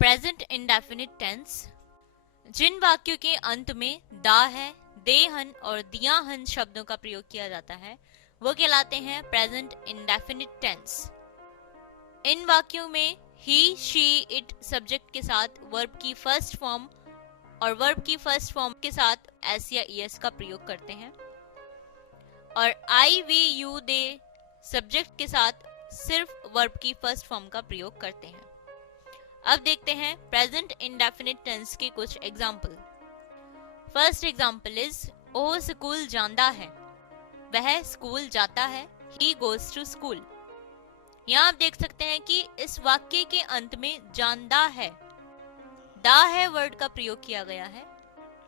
Present indefinite tense, जिन वाक्यों के अंत में दा है, दे हन और दिया हन शब्दों का प्रयोग किया जाता है वो कहलाते हैं प्रेजेंट इंडेफिनिट टेंस। इन वाक्यों में ही, शी, इट सब्जेक्ट के साथ वर्ब की फर्स्ट फॉर्म और वर्ब की फर्स्ट फॉर्म के साथ एस या ईएस का प्रयोग करते हैं, और आई, वी, यू, दे सब्जेक्ट के साथ सिर्फ वर्ब की फर्स्ट फॉर्म का प्रयोग करते हैं। अब देखते हैं प्रेजेंट इंडेफिनिट टेंस के कुछ एग्जाम्पल। फर्स्ट एग्जाम्पल इज ओ स्कूल जांदा है, वह स्कूल जाता है, ही गोज टू स्कूल। यहाँ आप देख सकते हैं कि इस वाक्य के अंत में जांदा है, दा है वर्ड का प्रयोग किया गया है,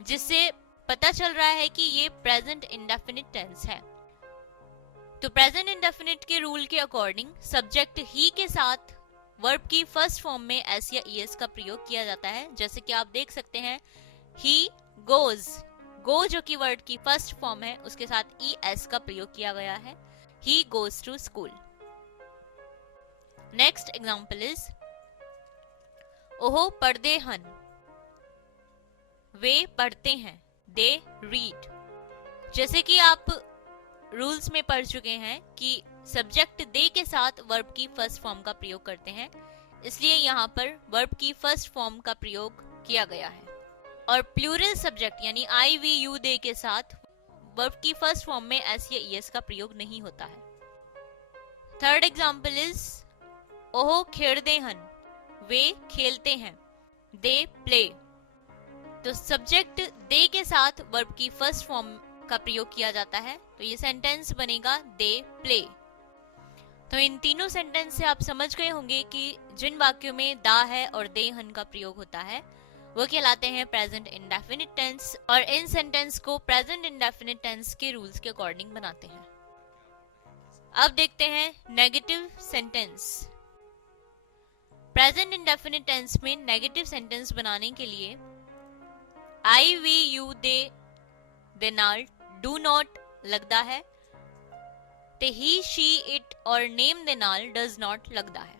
जिससे पता चल रहा है कि ये प्रेजेंट इंडेफिनिट टेंस है। तो प्रेजेंट इंडेफिनिट के रूल के अकॉर्डिंग सब्जेक्ट ही के साथ वर्ब की फर्स्ट फॉर्म में एस या ईएस का प्रयोग किया जाता है, जैसे कि आप देख सकते हैं ही गोज, गो जो कि वर्ड की फर्स्ट फॉर्म है उसके साथ ई एस का प्रयोग किया गया है, he goes to school. Next example is ओहो पढ़ते हन, वे पढ़ते हैं, दे रीड। जैसे कि आप रूल्स में पढ़ चुके हैं कि सब्जेक्ट दे के साथ वर्ब की फर्स्ट फॉर्म का प्रयोग करते हैं, इसलिए यहाँ पर वर्ब की फर्स्ट फॉर्म का प्रयोग किया गया है। और प्लूरल सब्जेक्ट यानी आई, वी, यू, दे के साथ वर्ब की फर्स्ट फॉर्म में एस या ईएस का प्रयोग नहीं होता है। थर्ड एग्जाम्पल इज ओहो खेड़ते हन, वे खेलते हैं, दे प्ले। तो सब्जेक्ट दे के साथ वर्ब की फर्स्ट फॉर्म का प्रयोग किया जाता है, तो ये सेंटेंस बनेगा दे प्ले। तो इन तीनों सेंटेंस से आप समझ गए होंगे कि जिन वाक्यों में दा है और दे हन का प्रयोग होता है वो कहलाते हैं प्रेजेंट इंडेफिनिट टेंस, और इन सेंटेंस को प्रेजेंट इंडेफिनिट टेंस के रूल्स के अकॉर्डिंग बनाते हैं। अब देखते हैं negative sentence. Present indefinite tense में नेगेटिव सेंटेंस बनाने के लिए आई, वी, यू, दे नाल डू नॉट लगता है, ते ही, शी, इट और नेम दे नाल डज नॉट लगता है।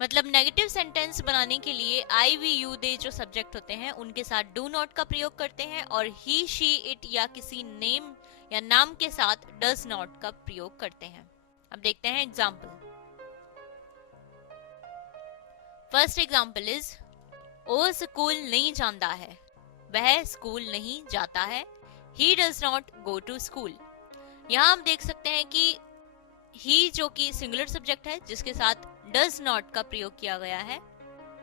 मतलब नेगेटिव सेंटेंस बनाने के लिए आई, वी, यू, दे जो सब्जेक्ट होते हैं उनके साथ डू नॉट का प्रयोग करते हैं, और ही, शी, इट या किसी नेम या नाम के साथ डज नॉट का प्रयोग करते हैं। अब देखते हैं एग्जाम्पल। फर्स्ट एग्जाम्पल इज ओ स्कूल नहीं जाता है, वह स्कूल नहीं जाता है, he does not go to school. यहाँ आप देख सकते हैं कि ही जो कि सिंगुलर सब्जेक्ट है जिसके साथ डज नॉट का प्रयोग किया गया है,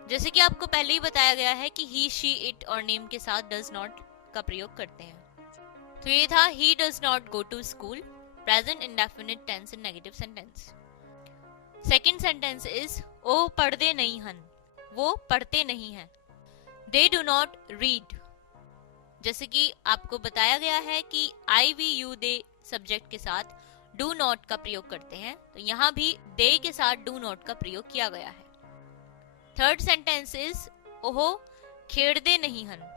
जैसे कि आपको पहले ही बताया गया है कि ही, शी, इट और नेम के साथ डज नॉट का प्रयोग करते हैं। तो ये था he does not go to school, present indefinite tense in negative sentence. Second sentence is ओ पढ़ते नहीं हन, वो पढ़ते नहीं हैं, दे डू नॉट रीड। जैसे कि आपको बताया गया है कि आई, वी, यू, दे सब्जेक्ट के साथ डू नॉट का प्रयोग करते हैं, तो यहाँ भी दे के साथ डू नॉट का प्रयोग किया गया है। थर्ड सेंटेंस इज ओहो खेड़ते नहीं हन,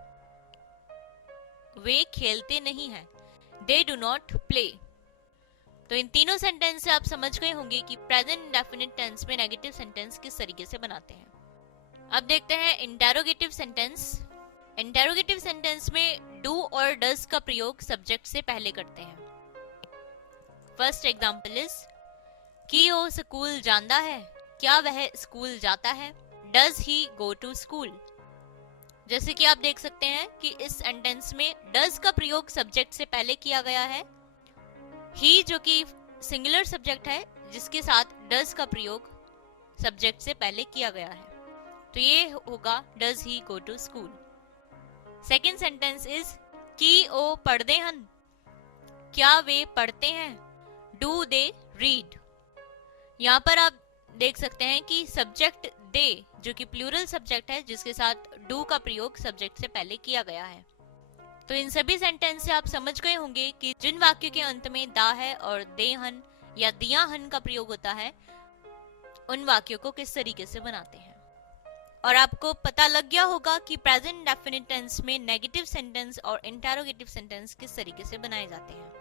वे खेलते नहीं हैं, दे डू नॉट प्ले। तो इन तीनों सेंटेंस से आप समझ गए होंगे कि प्रेजेंट इंडेफिनिट टेंस में नेगेटिव सेंटेंस किस तरीके से बनाते हैं। अब देखते हैं इंटेरोगेटिव सेंटेंस। इंटेरोगेटिव सेंटेंस में डू और डज का प्रयोग सब्जेक्ट से पहले करते हैं। फर्स्ट एग्जाम्पल इज कि वो स्कूल जाता है, क्या वह स्कूल जाता है, does he go to school. जैसे कि आप देख सकते हैं कि इस सेंटेंस में डज का प्रयोग सब्जेक्ट से पहले किया गया है, ही जो कि सिंगुलर सब्जेक्ट है जिसके साथ डज का प्रयोग सब्जेक्ट से पहले किया गया है, तो ये होगा does he go to school. Second sentence is कि ओ पढ़ते हन, क्या वे पढ़ते हैं, डू दे रीड। यहाँ पर आप देख सकते हैं कि सब्जेक्ट दे जो कि प्लूरल सब्जेक्ट है जिसके साथ डू का प्रयोग सब्जेक्ट से पहले किया गया है। तो इन सभी सेंटेंस से आप समझ गए होंगे कि जिन वाक्यों के अंत में दा है और दे हन या दिया हन का प्रयोग होता है उन वाक्यों को किस तरीके से बनाते हैं। और आपको पता लग गया होगा कि प्रेजेंट इंडेफिनिट टेंस में नेगेटिव सेंटेंस और इंटेरोगेटिव सेंटेंस किस तरीके से बनाए जाते हैं।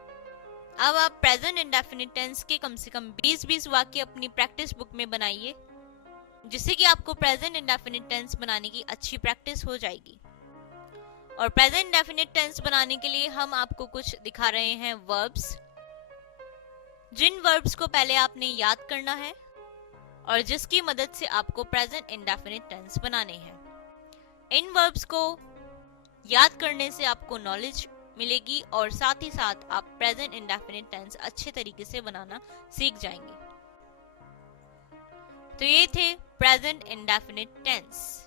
अब आप प्रेजेंट इंडेफिनिट टेंस के कम से कम 20-20 वाक्य अपनी प्रैक्टिस बुक में बनाइए जिससे कि आपको प्रेजेंट इंडेफिनिट टेंस बनाने की अच्छी प्रैक्टिस हो जाएगी। और प्रेजेंट इंडेफिनिट टेंस बनाने के लिए हम आपको कुछ दिखा रहे हैं वर्ब्स, जिन वर्ब्स को पहले आपने याद करना है और जिसकी मदद से आपको प्रेजेंट इंडेफिनिट टेंस बनाने हैं। इन वर्ब्स को याद करने से आपको नॉलेज मिलेगी और साथ ही साथ आप प्रेजेंट इंडेफिनिट टेंस अच्छे तरीके से बनाना सीख जाएंगे। तो ये थे प्रेजेंट इंडेफिनिट टेंस।